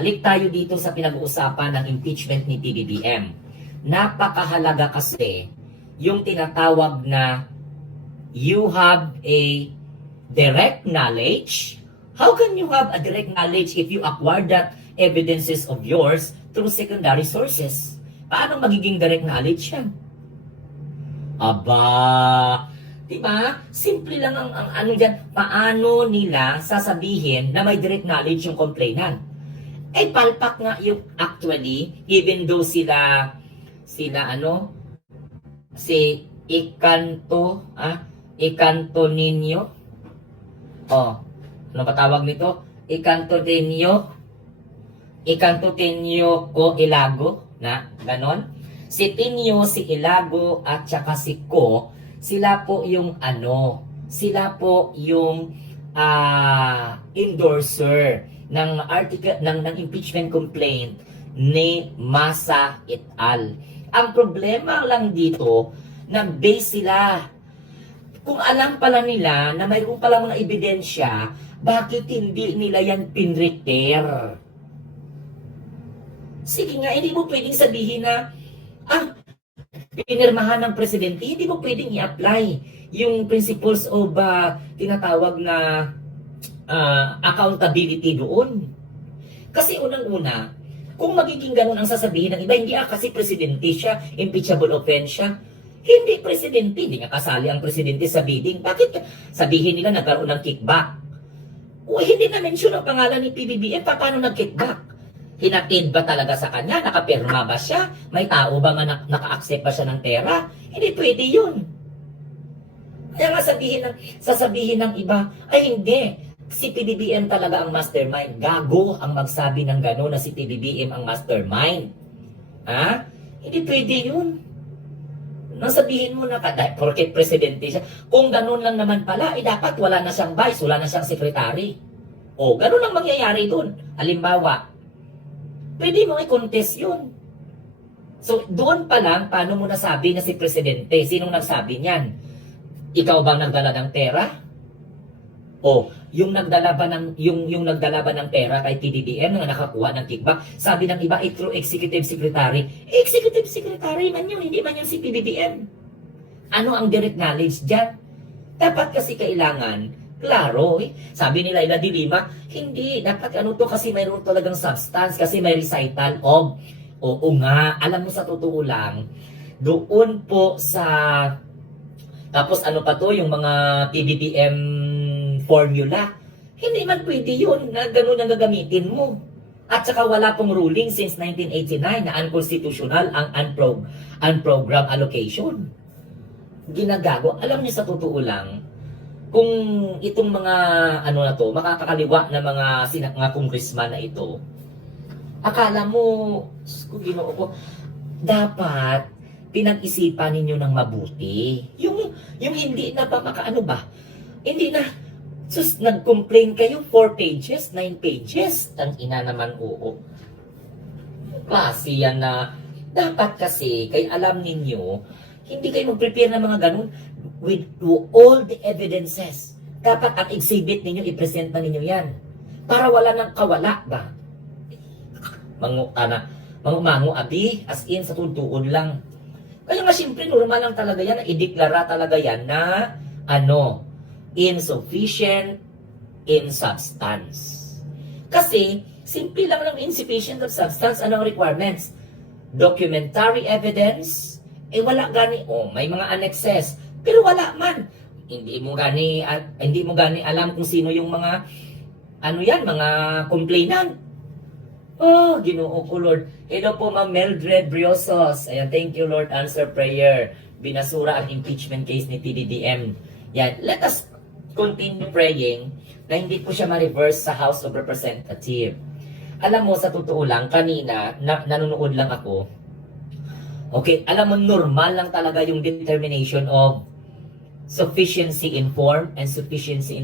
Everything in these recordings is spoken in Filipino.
balik tayo dito sa pinag-uusapan ng impeachment ni PBBM. Napakahalaga kasi yung tinatawag na you have a direct knowledge. How can you have a direct knowledge if you acquire that evidences of yours through secondary sources? Paano magiging direct knowledge yan? Aba, diba? Simple lang ang ano dyan. Paano nila sasabihin na may direct knowledge yung complainant? Eh, palpak nga yung actually, even though si Ikanto ninyo. Oh, ano pa tawag nito? Ikanto Tenyo ko Ilago, na ganon. Si Tenyo, si Ilago at saka si Ko, sila po yung endorser ng article ng impeachment complaint ni Masa et al. Ang problema lang dito, nag-base sila. Kung alam pala nila na mayroon pala mga ebidensya, bakit hindi nila yan pinrepair? Sige nga, hindi mo pwedeng sabihin na pinirmahan ng presidente, hindi mo pwedeng i-apply yung principles of tinatawag na accountability doon. Kasi unang-una, kung magiging ganun ang sasabihin ng iba, hindi kasi presidente siya, impeachable offense siya. Hindi presidente, hindi nga kasali ang presidente sa bidding. Bakit sabihin nila nagkaroon ng kickback? O hindi na mention ang pangalan ni PBBM, paano nag-kickback? Hinatid ba talaga sa kanya? Nakapirma ba siya? May tao ba nga naka-accept ba siya ng pera? Hindi pwede yun. Kaya nga sasabihin ng iba, ay hindi. Si PBBM talaga ang mastermind. Gago ang magsabi ng gano'n na si PBBM ang mastermind. Ha? Hindi pwede yun. Nang sabihin mo na porket presidente siya, kung gano'n lang naman pala, dapat wala na siyang vice, wala na siyang secretary. O, gano'n ang mangyayari dun. Halimbawa, pwede mo i-contest yun. So, doon pa lang, paano mo nasabi na si presidente? Sinong nagsabi niyan? Ikaw bang nagdala ng pera? O, yung nagdala ba ng pera kay PBBM na nakakuha ng kickback? Sabi ng iba, through executive secretary. Executive secretary man yun, hindi man yun si PBBM. Ano ang direct knowledge dyan? Dapat kasi kailangan klaro, Sabi nila Ila Dilima, hindi, dapat to kasi mayroon talagang substance, kasi may recital of, oo nga, alam mo sa totoo lang, doon po sa, tapos ano pa to, yung mga PBBM formula, hindi man pwede yun, na gano'n ang gagamitin mo. At saka wala pong ruling since 1989 na unconstitutional ang unprogram allocation. Ginagago, alam niyo sa totoo lang, kung itong mga makakakaliwa na mga congressman na ito, akala mo, Ginoo ko, dapat pinag-isipan ninyo ng mabuti. Yung hindi na ba hindi na, nag-complain kayo 4 pages, 9 pages, ang ina naman klase yan na, dapat kasi, kay alam ninyo, hindi kayo mag-prepare ng mga ganun, with all the evidences. Dapat ang exhibit ninyo, i-present na ninyo yan. Para wala nang kawala ba? Mangumango abi, as in sa tuntuon lang. Kaya nga siyempre normal lang talaga yan, i-deklara talaga yan na insufficient in substance. Kasi, simple lang ng insufficient of substance, ano ang requirements? Documentary evidence, wala gani, may mga annexes, pero wala man. Hindi mo gani alam kung sino yung mga mga complainant. Oh, Ginoo ko, Lord. Hello po, Ma'am Mildred Briosos. Ayan, thank you, Lord. Answer prayer. Binasura ang impeachment case ni PBBM. Yan, let us continue praying na hindi po siya ma-reverse sa House of Representatives. Alam mo, sa totoo lang, kanina, nanonood lang ako. Okay, alam mo, normal lang talaga yung determination of sufficiency in form and sufficiency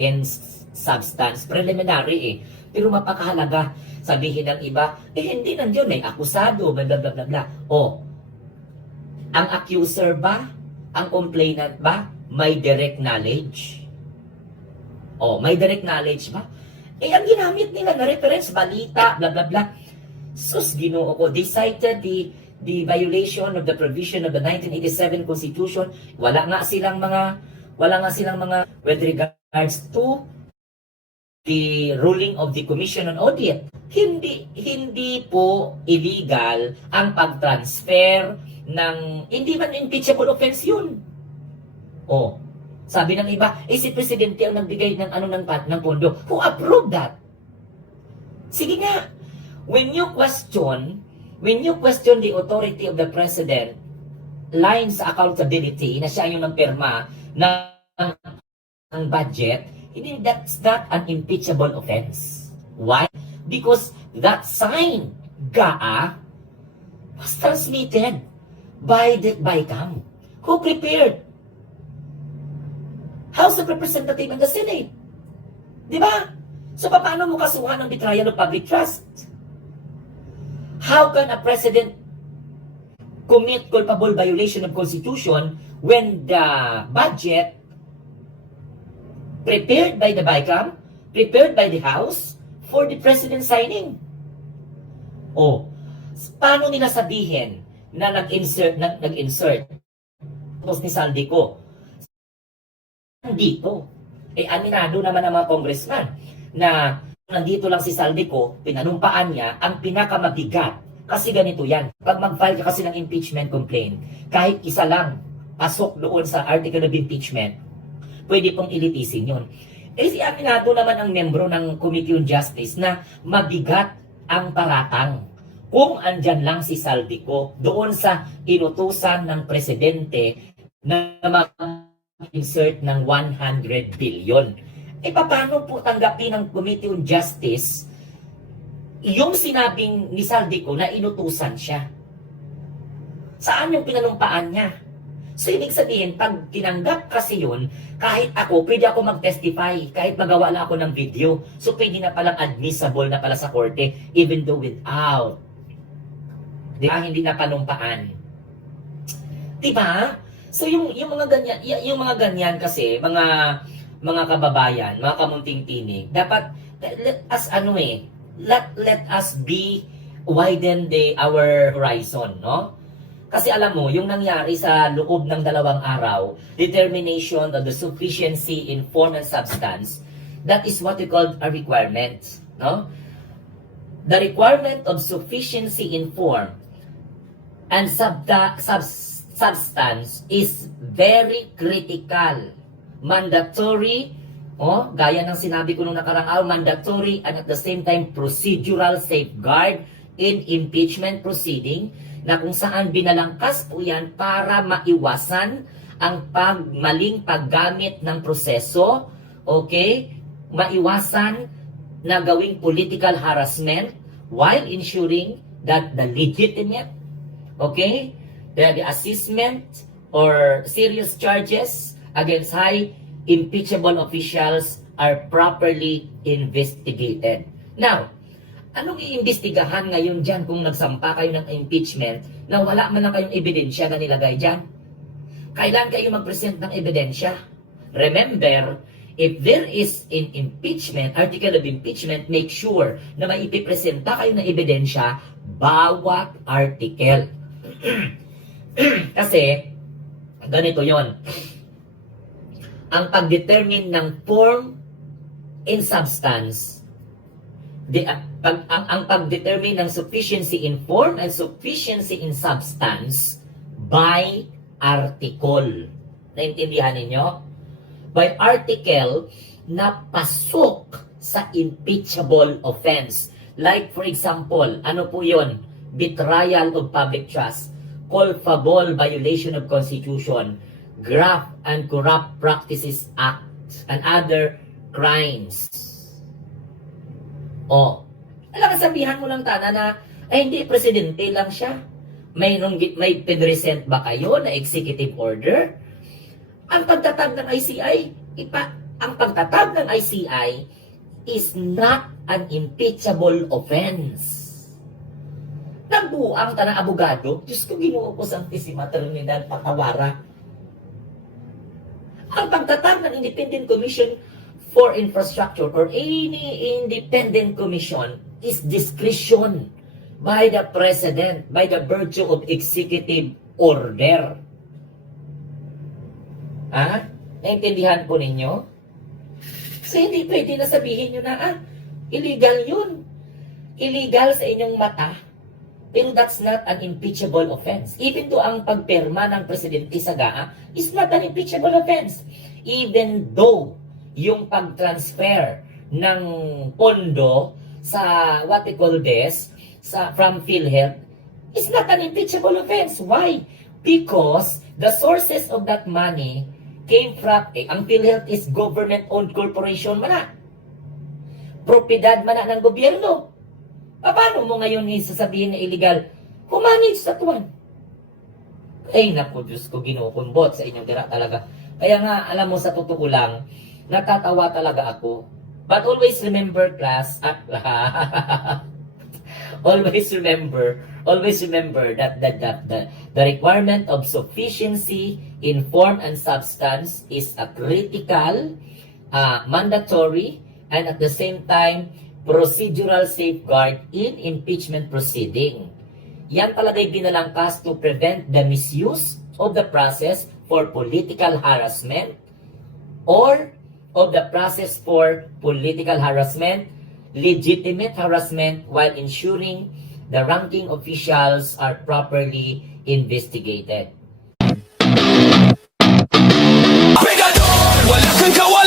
in substance. Preliminary Pero mapakahalaga. Sabihin ng iba, hindi nandiyon, may akusado, blah, blah, blah, blah, blah. Ang accuser ba? Ang complainant ba? May direct knowledge? May direct knowledge ba? Eh, ang ginamit nila na reference, balita, bla bla bla. Sus, ginoo ko, they cited the violation of the provision of the 1987 Constitution. Wala nga silang mga with regards to the ruling of the Commission on Audit. Hindi po illegal ang pag-transfer ng, hindi man impeachable offense yun. Oh, sabi ng iba, si Presidente ang nagbigay ng ng pondo. Who approved that? Sige nga, when you question the authority of the President, lines accountability na siya yung nagpirma ng budget, that's not an impeachable offense. Why? Because that sign, GAA, was transmitted by CAM. Who prepared? House of Representatives and the Senate. Di ba? So, paano mo kasuhan ng betrayal of public trust? How can a president commit culpable violation of Constitution when the budget prepared by the BICAM, prepared by the House, for the President signing? Oh, paano nila sabihin na nag-insert ni Saldico dito? Eh, aminado naman ang mga congressman na nandito lang si Saldico, pinanumpaan niya ang pinakamabigat. Kasi ganito yan. Pag mag-file ka kasi ng impeachment complaint, kahit isa lang pasok doon sa article of impeachment, pwede pong ilitisin yun. Eh, si aminado naman ang membro ng Committee on Justice na mabigat ang paratang kung andyan lang si Saldico doon sa inutusan ng presidente na mag-insert ng 100 billion. Eh, paano po tanggapin ng Committee on Justice yung sinabing ni Saldico na inutusan siya? Saan yung pinanumpaan niya? So, ibig sabihin, pag tinanggap kasi yun, kahit ako, pwede ako mag-testify, kahit magawa lang ako ng video. So, pwede na palang admissible na pala sa korte, even though without. Diba? Hindi na panumpaan. Diba? So, yung mga ganyan kasi, mga kababayan, mga kamunting tinig, dapat, let us be widen our horizon, no? Kasi alam mo, yung nangyari sa loob ng 2 araw, determination of the sufficiency in form and substance, that is what we call a requirement, no? The requirement of sufficiency in form and substance is very critical. Mandatory, gaya ng sinabi ko nung nakarang araw, mandatory and at the same time procedural safeguard in impeachment proceeding, na kung saan binalangkas po yan para maiwasan ang maling paggamit ng proseso, okay? Maiwasan na gawing political harassment while ensuring that the legitimate, okay, the assessment or serious charges against high impeachable officials are properly investigated. Now, anong iimbestigahan ngayon dyan kung nagsampa kayo ng impeachment na wala man lang kayong ebidensya na nilagay dyan? Kailan kayo mag-present ng ebidensya? Remember, if there is an impeachment, article of impeachment, make sure na maipipresenta kayo ng ebidensya bawat article. Kasi, ganito yon. Ang pag-determine ng form in substance, ang pag-determine ng sufficiency in form and sufficiency in substance by article. Naintindihan ninyo? By article na pasok sa impeachable offense. Like for example, ano po yun? Betrayal of public trust, culpable violation of Constitution, Graft and Corrupt Practices Act, and other crimes. Alam, sabihan mo lang tana na, ay hindi, presidente lang siya. May pinresent ba kayo na executive order? Ang pagtatag ng ICI, is not an impeachable offense. Nagbuang tanang abogado, Diyos ko, Ginoo ko Santissima Trinidad Patawara. Ang pagtatag ng Independent Commission for infrastructure or any independent commission is discretion by the president by the virtue of executive order. Naintindihan po ninyo? So hindi pwede na sabihin nyo na, illegal yun. Illegal sa inyong mata. Pero that's not an impeachable offense. Even though ang pagperma ng presidente sa GAA is not an impeachable offense. Even though yung pag-transfer ng pondo sa what we call this, from PhilHealth, is not an impeachable offense. Why? Because the sources of that money came from, ang PhilHealth is government-owned corporation man. Propiedad man ng gobyerno. Paano mo ngayon sasabihin na illegal? Humanage sa tuwan. Ay, naku, Diyos ko, ginukumbot sa inyong dira talaga. Kaya nga, alam mo, sa totoo lang, natatawa talaga ako. But always remember, class, always remember that the requirement of sufficiency in form and substance is a critical, mandatory, and at the same time, procedural safeguard in impeachment proceeding. Yan talaga'y binalangkas to prevent the misuse of the process for political harassment or of the process for political harassment, legitimate harassment, while ensuring the ranking officials are properly investigated. Pegador, wala kang kawa